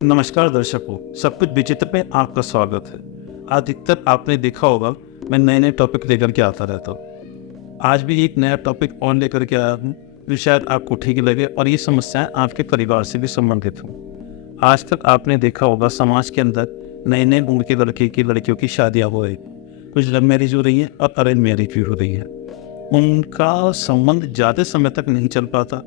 नमस्कार दर्शकों, सब कुछ विचित्र में आपका स्वागत है। अधिकतर आपने देखा होगा मैं नए नए टॉपिक लेकर के आता रहता हूँ। आज भी एक नया टॉपिक और लेकर के आया हूँ जो शायद आपको ठीक लगे और ये समस्याएं आपके परिवार से भी संबंधित हों। आज तक आपने देखा होगा समाज के अंदर नए नए उम्र के लड़के की लड़कियों की शादियाँ हो रही, कुछ लव मैरिज हो रही हैं और अरेंज मैरिज भी हो रही है। उनका संबंध ज़्यादा समय तक नहीं चल पाता।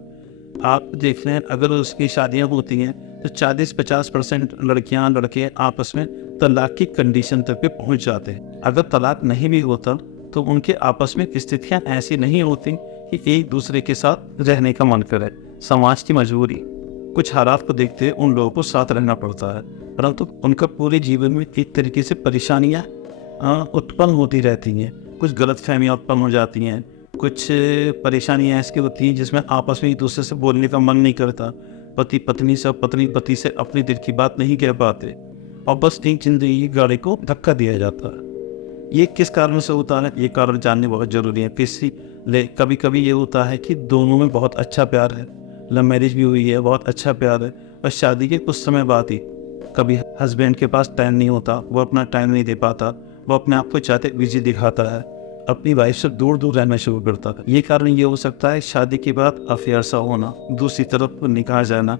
आप देख रहे हैं अगर उसकी शादियाँ होती हैं तो 40-50% लड़कियां लड़के आपस में तलाक की कंडीशन तक पे पहुंच जाते हैं। अगर तलाक नहीं भी होता तो उनके आपस में स्थितियां ऐसी नहीं होती कि एक दूसरे के साथ रहने का मन करे। समाज की मजबूरी, कुछ हालात को देखते हुए उन लोगों को साथ रहना पड़ता है, परंतु उनका पूरे जीवन में एक तरीके से परेशानियाँ उत्पन्न होती रहती हैं। कुछ गलतफहमियाँ उत्पन्न हो जाती हैं, कुछ परेशानियाँ ऐसी होती हैं जिसमें आपस में एक दूसरे से बोलने का मन नहीं करता। पति पत्नी से, पत्नी पति से अपनी दिल की बात नहीं कह पाते और बस एक जिंदगी की गाड़ी को धक्का दिया जाता है। ये किस कारण से होता है, ये कारण जानने बहुत ज़रूरी है। कभी कभी ये होता है कि दोनों में बहुत अच्छा प्यार है, लव मैरिज भी हुई है, बहुत अच्छा प्यार है, और शादी के कुछ समय बाद ही कभी हस्बैंड के पास टाइम नहीं होता, वो अपना टाइम नहीं दे पाता, वो अपने आप को चाहते बिजी दिखाता है, अपनी वाइफ से दूर दूर रहना शुरू करता है। ये कारण ये हो सकता है शादी के बाद अफेयर सा होना, दूसरी तरफ निकाह जाना।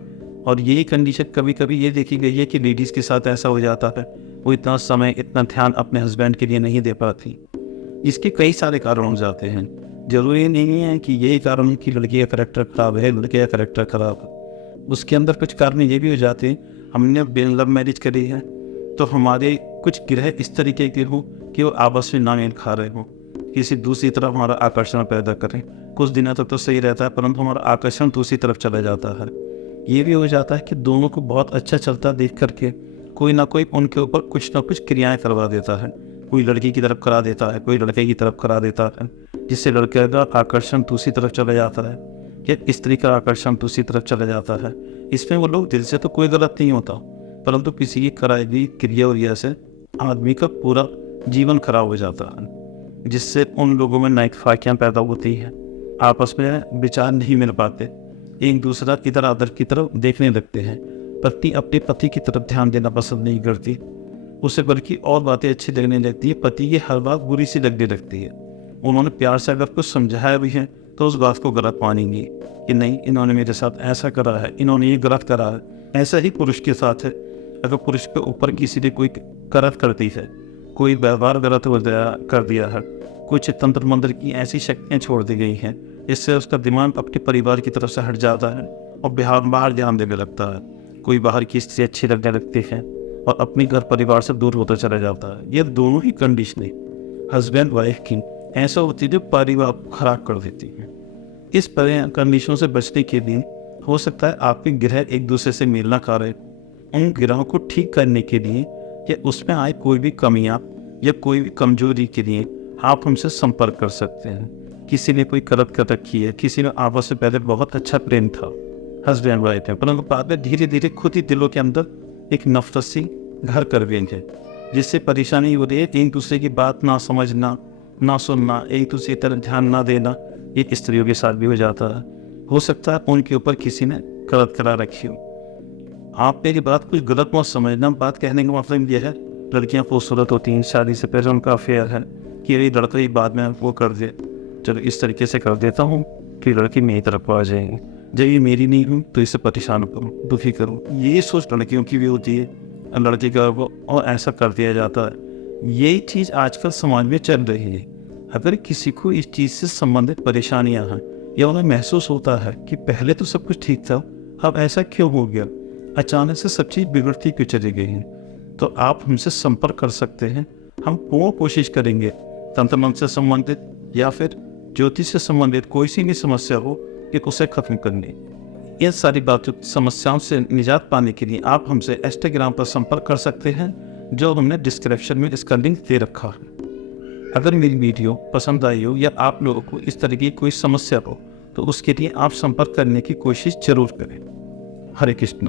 और यही कंडीशन कभी कभी ये देखी गई है कि लेडीज़ के साथ ऐसा हो जाता है, वो इतना समय इतना ध्यान अपने हस्बैंड के लिए नहीं दे पाती। इसके कई सारे कारण हो जाते हैं। जरूरी नहीं है कि यही कारण कि लड़की का करेक्टर खराब है, लड़के का करेक्टर खराब है। उसके अंदर कुछ कारण ये भी हो जाते हैं, हमने लव मैरिज करी है तो हमारे कुछ ग्रह इस तरीके के हों कि वो आपस में ना मेल खा रहे हों, किसी दूसरी तरफ हमारा आकर्षण पैदा करें। कुछ दिनों तक तो सही रहता है, परंतु हमारा आकर्षण दूसरी तरफ चला जाता है। ये भी हो जाता है कि दोनों को बहुत अच्छा चलता देख करके कोई ना कोई उनके ऊपर कुछ ना कुछ क्रियाएं करवा देता है। कोई लड़की की तरफ करा देता है, कोई लड़के की तरफ करा देता है, जिससे लड़के का आकर्षण दूसरी तरफ चला जाता है या स्त्री का आकर्षण दूसरी तरफ चला जाता है। इसमें वो लोग दिल से तो कोई गलत नहीं होता, परंतु किसी की कराई गई क्रिया वरिया से आदमी का पूरा जीवन खराब हो जाता है, जिससे उन लोगों में नई ख्वाहिशां पैदा होती हैं। आपस में विचार नहीं मिल पाते, एक दूसरा इधर आदर की तरफ देखने लगते हैं। पत्नी अपने पति की तरफ ध्यान देना पसंद नहीं करती, उसे बल्कि और बातें अच्छी लगने लगती है, पति की हर बात बुरी सी लगने लगती है। उन्होंने प्यार से अगर कुछ समझाया भी है तो उस बात को गलत मानेंगी कि नहीं, इन्होंने मेरे साथ ऐसा करा है, इन्होंने ये गलत करा है। ऐसा ही पुरुष के साथ है। अगर पुरुष के ऊपर किसी ने कोई गलत करती है, कोई व्यवहार गलत हो कर दिया है, कुछ तंत्र मंत्र की ऐसी शक्तियाँ छोड़ दी गई हैं, इससे उसका दिमाग अपने परिवार की तरफ से हट जाता है और बाहर ध्यान देने लगता है। कोई बाहर की स्त्री अच्छी लगने लगती है और अपने घर परिवार से दूर होता चला जाता है। ये दोनों ही कंडीशनें हस्बैंड वाइफ की ऐसा होती है जो परिवार को खराब कर देती है। इस कंडीशनों से बचने के लिए हो सकता है आपके ग्रह एक दूसरे से मेल ना खा रहे, उन ग्रहों को ठीक करने के लिए या उसमें आए कोई भी कमियां या कोई भी कमजोरी के लिए आप हमसे संपर्क कर सकते हैं। किसी ने कोई गलत कर रखी है, किसी ने आपस में पहले बहुत अच्छा प्रेम था, हस्बैंड वाइफ है, परंतु बाद में धीरे धीरे खुद ही दिलों के अंदर एक नफरत सी घर कर गई है, जिससे परेशानी हो रही है। एक दूसरे की बात ना समझना, ना सुनना, एक दूसरे की तरफ ध्यान ना देना, ये स्त्रियों के साथ भी हो जाता है। हो सकता है उनके ऊपर किसी ने गलत करा रखी हो। आप मेरी बात कुछ गलत मत समझना। बात कहने का मतलब यह है, लड़कियां खूबसूरत होती हैं, शादी से पहले उनका अफेयर है कि ये लड़का ही बाद में वो कर दे, चलो इस तरीके से कर देता हूँ कि लड़की मेरी तरफ आ जाएंगी, जब ये मेरी नहीं हूँ तो इसे परेशान करूँ, दुखी करूँ। ये सोच लड़कियों की भी होती है, लड़के का वो और ऐसा कर दिया जाता है। यही चीज़ आजकल समाज में चल रही है। अगर किसी को इस चीज़ से संबंधित परेशानियाँ हैं या उन्हें महसूस होता है कि पहले तो सब कुछ ठीक था, अब ऐसा क्यों हो गया, अचानक से सब चीज़ बिगड़ती क्यों चली गई है, तो आप हमसे संपर्क कर सकते हैं। हम पूर्ण कोशिश करेंगे तंत्र मंत्र से संबंधित या फिर ज्योतिष से संबंधित कोई सी भी समस्या हो कि उसे खत्म करने। इन सारी बातों समस्याओं से निजात पाने के लिए आप हमसे इंस्टाग्राम पर संपर्क कर सकते हैं, जो हमने डिस्क्रिप्शन में इसका लिंक दे रखा है। अगर मेरी वीडियो पसंद आई हो या आप लोगों को इस तरह की कोई समस्या हो तो उसके लिए आप संपर्क करने की कोशिश जरूर करें। हरे कृष्ण।